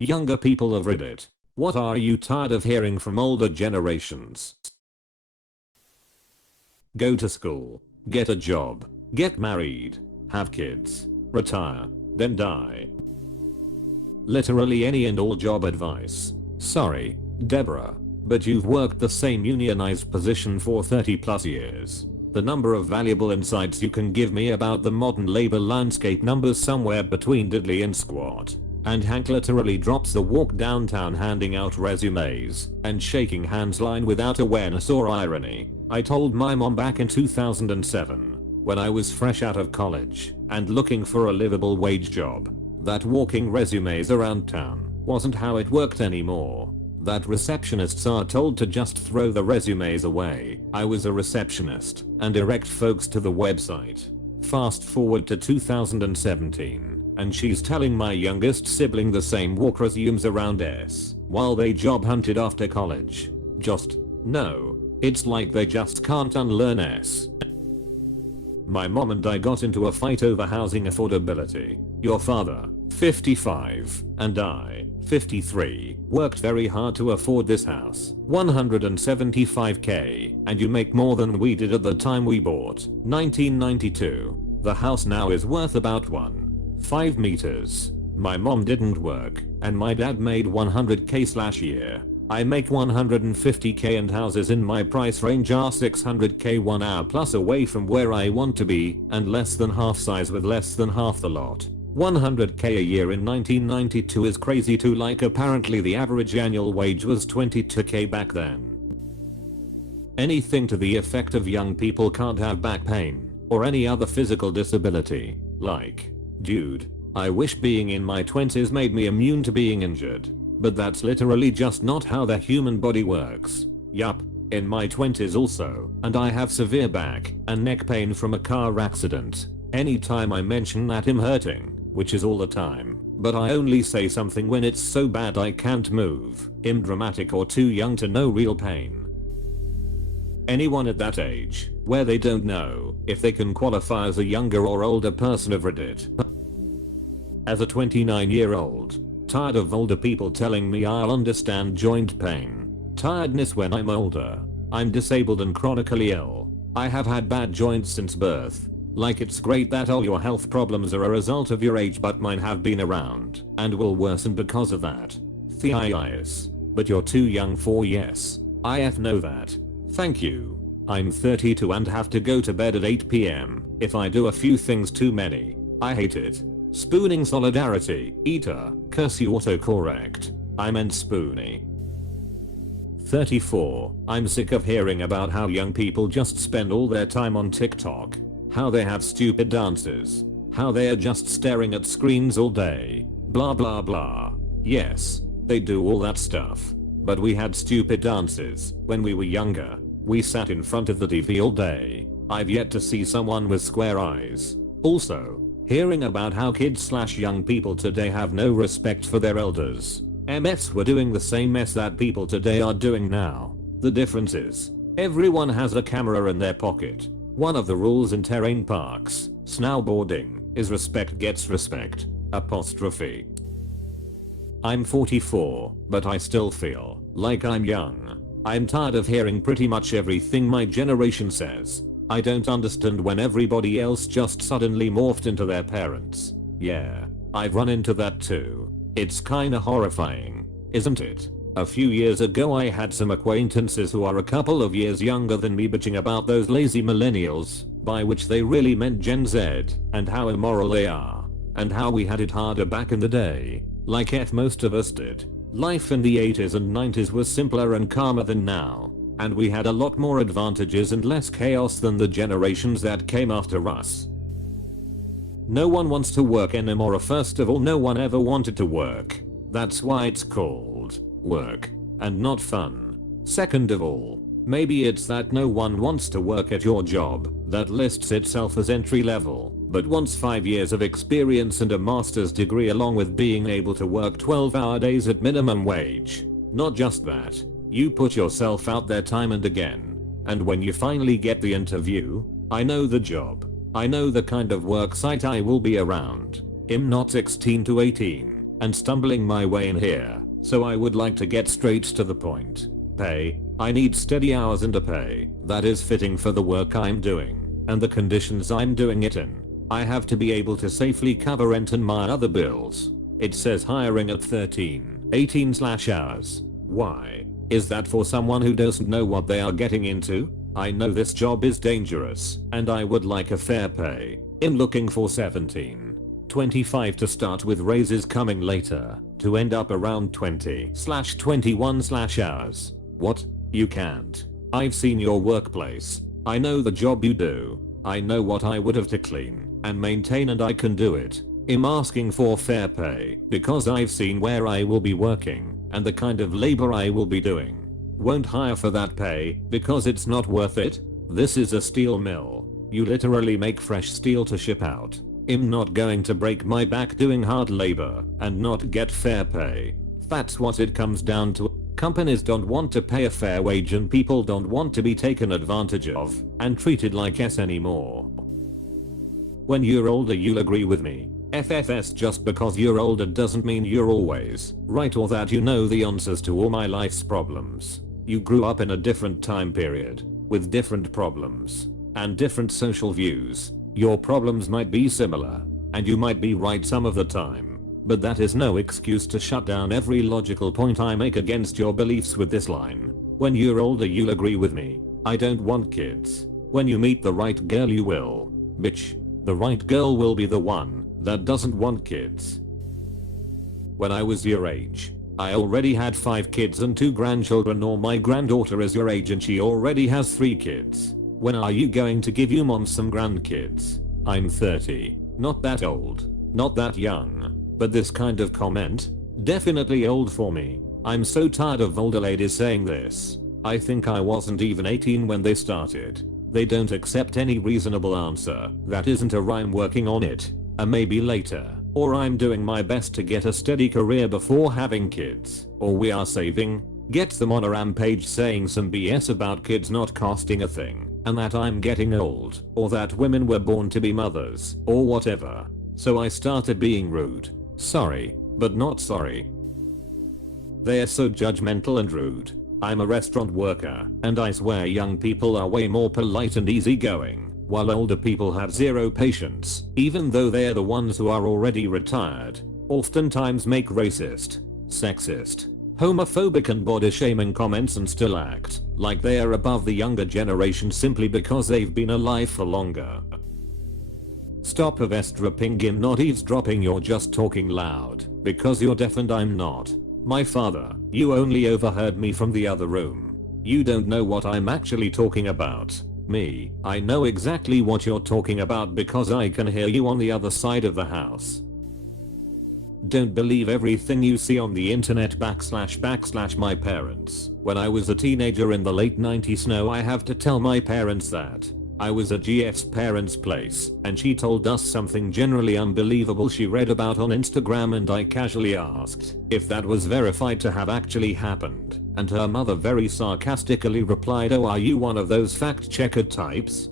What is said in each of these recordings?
Younger people of Reddit, what are you tired of hearing from older generations? Go to school, get a job, get married, have kids, retire, then die. Literally any and all job advice. Sorry, Deborah, but you've worked the same unionized position for 30 plus years. The number of valuable insights you can give me about the modern labor landscape numbers somewhere between diddly and squat. And Hank literally drops the walk downtown handing out resumes and shaking hands line without awareness or irony. I told my mom back in 2007, when I was fresh out of college and looking for a livable wage job, that walking resumes around town wasn't how it worked anymore. That receptionists are told to just throw the resumes away. I was a receptionist and direct folks to the website. Fast forward to 2017 and she's telling my youngest sibling the same walk resumes around while they job hunted after college. Just no. It's like they just can't unlearn My mom and I got into a fight over housing affordability. Your father, 55, and I, 53, worked very hard to afford this house, $175k, and you make more than we did at the time we bought, 1992. The house now is worth about 1.5 meters. My mom didn't work, and my dad made 100k/year. I make 150k and houses in my price range are 600k 1 hour plus away from where I want to be and less than half size with less than half the lot. 100k a year in 1992 is crazy too, like apparently the average annual wage was 22k back then. Anything to the effect of young people can't have back pain or any other physical disability. Like, dude, I wish being in my 20s made me immune to being injured. But that's literally just not how the human body works. Yup, in my 20s also, and I have severe back and neck pain from a car accident. Anytime I mention that I'm hurting, which is all the time, but I only say something when it's so bad I can't move, I'm dramatic or too young to know real pain. Anyone at that age, where they don't know if they can qualify as a younger or older person of Reddit. As a 29-year-old, tired of older people telling me I'll understand joint pain, tiredness when I'm older. I'm disabled and chronically ill. I have had bad joints since birth. Like it's great that all your health problems are a result of your age, but mine have been around and will worsen because of that. Theias. But you're too young for yes. I know that. Thank you. I'm 32 and have to go to bed at 8 PM if I do a few things too many. I hate it. Spooning solidarity, eater, curse you autocorrect. I meant spoony. 34. I'm sick of hearing about how young people just spend all their time on TikTok. How they have stupid dances. How they are just staring at screens all day. Blah blah blah. Yes, they do all that stuff. But we had stupid dances when we were younger. We sat in front of the TV all day. I've yet to see someone with square eyes. Also, hearing about how kids/young people today have no respect for their elders. MFs were doing the same mess that people today are doing now. The difference is, everyone has a camera in their pocket. One of the rules in terrain parks, snowboarding, is respect gets respect. Apostrophe. I'm 44, but I still feel like I'm young. I'm tired of hearing pretty much everything my generation says. I don't understand when everybody else just suddenly morphed into their parents. Yeah, I've run into that too. It's kinda horrifying, isn't it? A few years ago I had some acquaintances who are a couple of years younger than me bitching about those lazy millennials, by which they really meant Gen Z, and how immoral they are, and how we had it harder back in the day. Like most of us did. Life in the 80s and 90s was simpler and calmer than now. And we had a lot more advantages and less chaos than the generations that came after us. No one wants to work anymore. First of all, no one ever wanted to work. That's why it's called work and not fun. Second of all, maybe it's that no one wants to work at your job that lists itself as entry level, but wants 5 years of experience and a master's degree along with being able to work 12-hour days at minimum wage. Not just that. You put yourself out there time and again, and when you finally get the interview, I know the job. I know the kind of work site I will be around. I'm not 16 to 18. and stumbling my way in here, so I would like to get straight to the point. Pay. I need steady hours and a pay that is fitting for the work I'm doing and the conditions I'm doing it in. I have to be able to safely cover rent and my other bills. It says hiring at 18/hours. Why? Is that for someone who doesn't know what they are getting into? I know this job is dangerous and I would like a fair pay. I'm looking for 17.25 to start with raises coming later to end up around 20/21/hours. What? You can't. I've seen your workplace. I know the job you do. I know what I would have to clean and maintain and I can do it. I'm asking for fair pay because I've seen where I will be working and the kind of labor I will be doing. Won't hire for that pay because it's not worth it. This is a steel mill. You literally make fresh steel to ship out. I'm not going to break my back doing hard labor and not get fair pay. That's what it comes down to. Companies don't want to pay a fair wage and people don't want to be taken advantage of and treated like S anymore. When you're older you'll agree with me. FFS, just because you're older doesn't mean you're always right or that you know the answers to all my life's problems. You grew up in a different time period with different problems and different social views. Your problems might be similar and you might be right some of the time, but that is no excuse to shut down every logical point I make against your beliefs with this line. When you're older you'll agree with me. I don't want kids. When you meet the right girl you will. Bitch. The right girl will be the one that doesn't want kids. When I was your age, I already had 5 kids and 2 grandchildren, or my granddaughter is your age and she already has 3 kids. When are you going to give your mom some grandkids? I'm 30, not that old, not that young, but this kind of comment? Definitely old for me. I'm so tired of older ladies saying this. I think I wasn't even 18 when they started. They don't accept any reasonable answer that isn't a "I'm working on it," a "maybe later," or "I'm doing my best to get a steady career before having kids," or "we are saving." Gets them on a rampage saying some BS about kids not costing a thing, and that I'm getting old, or that women were born to be mothers, or whatever. So I started being rude. Sorry, but not sorry. They are so judgmental and rude. I'm a restaurant worker, and I swear young people are way more polite and easygoing, while older people have zero patience, even though they're the ones who are already retired. Oftentimes make racist, sexist, homophobic and body shaming comments and still act like they are above the younger generation simply because they've been alive for longer. Stop eavesdropping. I'm not eavesdropping, you're just talking loud because you're deaf and I'm not. My father, you only overheard me from the other room. You don't know what I'm actually talking about. Me, I know exactly what you're talking about because I can hear you on the other side of the house. Don't believe everything you see on the internet / my parents. When I was a teenager in the late 90s, no, I have to tell my parents that I was at GF's parents' place and she told us something generally unbelievable she read about on Instagram, and I casually asked if that was verified to have actually happened, and her mother very sarcastically replied, "Oh, are you one of those fact checker types?"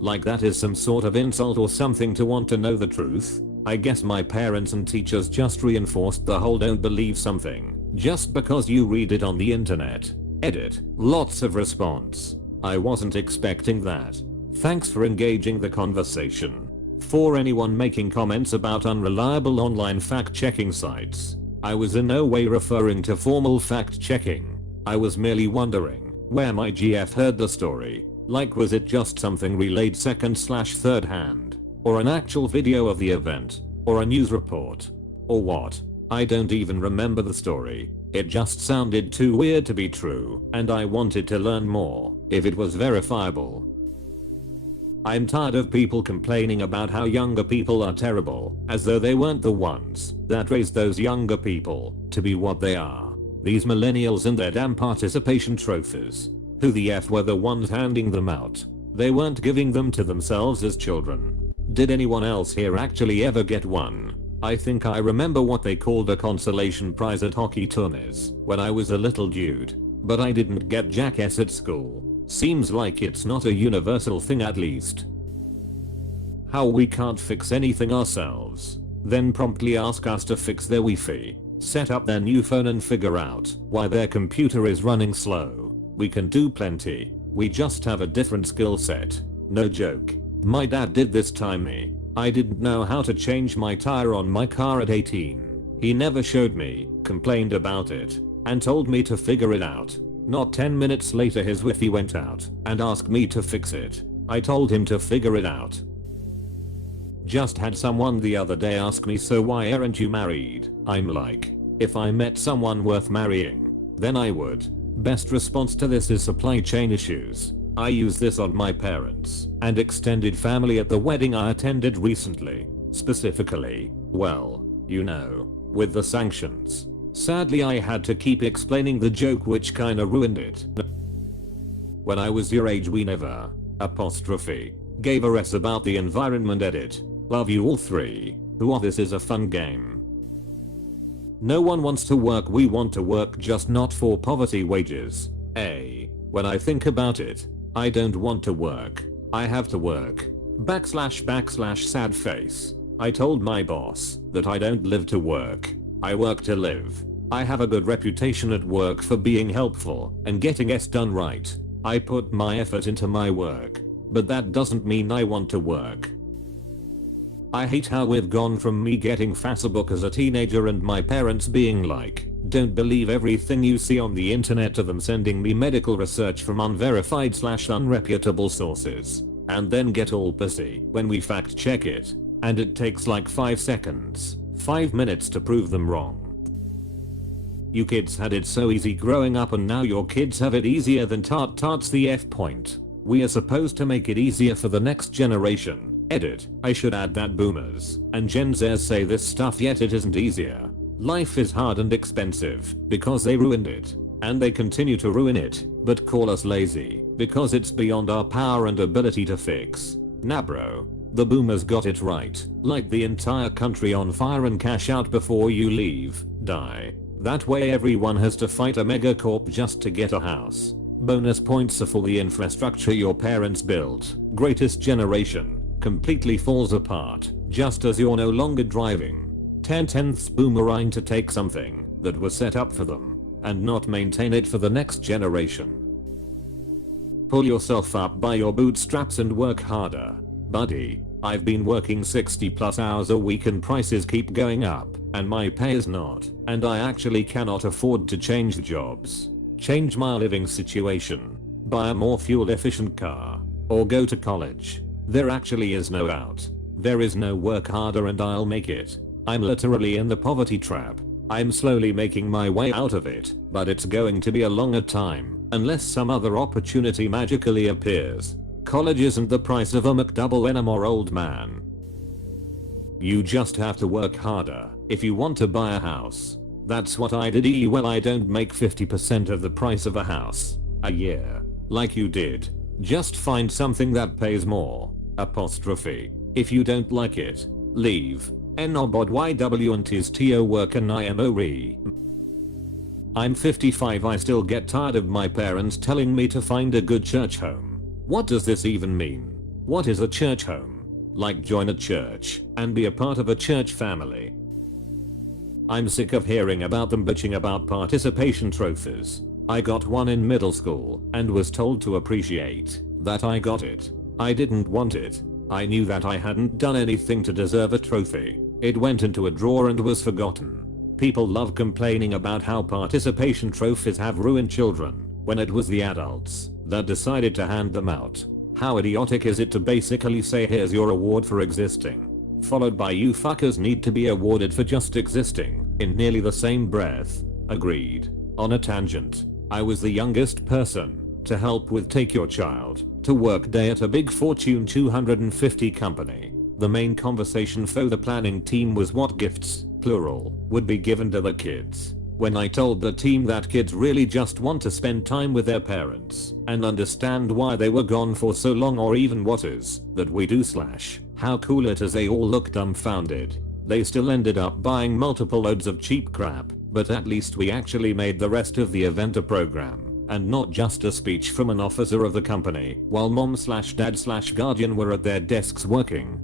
Like that is some sort of insult or something to want to know the truth. I guess my parents and teachers just reinforced the whole "don't believe something just because you read it on the internet." Edit. Lots of response. I wasn't expecting that. Thanks for engaging the conversation. For anyone making comments about unreliable online fact-checking sites, I was in no way referring to formal fact-checking. I was merely wondering where my GF heard the story. Like, was it just something relayed second/third hand? Or an actual video of the event? Or a news report? Or what? I don't even remember the story. It just sounded too weird to be true, and I wanted to learn more if it was verifiable. I'm tired of people complaining about how younger people are terrible, as though they weren't the ones that raised those younger people to be what they are. These millennials and their damn participation trophies. Who the F were the ones handing them out? They weren't giving them to themselves as children. Did anyone else here actually ever get one? I think I remember what they called a consolation prize at hockey tourneys when I was a little dude, but I didn't get jackass at school. Seems like it's not a universal thing, at least. How we can't fix anything ourselves. then promptly ask us to fix their Wi-Fi, set up their new phone and figure out why their computer is running slow. We can do plenty. We just have a different skill set. No joke. My dad did this time me. I didn't know how to change my tire on my car at 18. He never showed me, complained about it, and told me to figure it out. Not 10 minutes later his Wi-Fi went out and asked me to fix it. I told him to figure it out. Just had someone the other day ask me, so why aren't you married? I'm like, if I met someone worth marrying, then I would. Best response to this is supply chain issues. I use this on my parents and extended family at the wedding I attended recently. Specifically, well, you know, with the sanctions. Sadly I had to keep explaining the joke, which kinda ruined it. When I was your age we never, gave a s about the environment. Edit. Love you all three. This is a fun game. No one wants to work, we want to work, just not for poverty wages. When I think about it, I don't want to work. I have to work. / sad face. I told my boss that I don't live to work. I work to live. I have a good reputation at work for being helpful and getting s done right. I put my effort into my work, but that doesn't mean I want to work. I hate how we've gone from me getting Facebook as a teenager and my parents being like, don't believe everything you see on the internet, to them sending me medical research from unverified / unreputable sources, and then get all pissy when we fact check it, and it takes like 5 seconds, 5 minutes to prove them wrong. You kids had it so easy growing up and now your kids have it easier than tarts the F point. We are supposed to make it easier for the next generation. Edit. I should add that boomers and Gen Zers say this stuff yet it isn't easier. Life is hard and expensive because they ruined it. And they continue to ruin it, but call us lazy because it's beyond our power and ability to fix. Nah bro. The boomers got it right. Light the entire country on fire and cash out before you leave. Die. That way everyone has to fight a megacorp just to get a house. Bonus points are for the infrastructure your parents built. Greatest generation completely falls apart just as you're no longer driving. 10/10ths boomerang to take something that was set up for them and not maintain it for the next generation. Pull yourself up by your bootstraps and work harder. Buddy, I've been working 60+ hours a week and prices keep going up and my pay is not, and I actually cannot afford to change jobs, change my living situation, buy a more fuel efficient car, or go to college. There actually is no out. There is no work harder and I'll make it. I'm literally in the poverty trap. I'm slowly making my way out of it, but it's going to be a longer time unless some other opportunity magically appears. College isn't the price of a McDouble or old man. You just have to work harder if you want to buy a house. That's what I did. Well, I don't make 50% of the price of a house a year like you did. Just find something that pays more. If you don't like it, leave. Nobod YW and tis to work and IMO. I'm 55. I still get tired of my parents telling me to find a good church home. What does this even mean? What is a church home? Like join a church and be a part of a church family. I'm sick of hearing about them bitching about participation trophies. I got one in middle school and was told to appreciate that I got it. I didn't want it. I knew that I hadn't done anything to deserve a trophy. It went into a drawer and was forgotten. People love complaining about how participation trophies have ruined children when it was the adults that decided to hand them out. How idiotic is it to basically say here's your award for existing, followed by you fuckers need to be awarded for just existing in nearly the same breath. Agreed. On a tangent, I was the youngest person to help with Take Your Child to Work Day at a big Fortune 250 company. The main conversation for the planning team was what gifts, plural, would be given to the kids. When I told the team that kids really just want to spend time with their parents and understand why they were gone for so long, or even what is that we do / how cool it is, they all looked dumbfounded. They still ended up buying multiple loads of cheap crap, but at least we actually made the rest of the event a program and not just a speech from an officer of the company while mom / dad / guardian were at their desks working.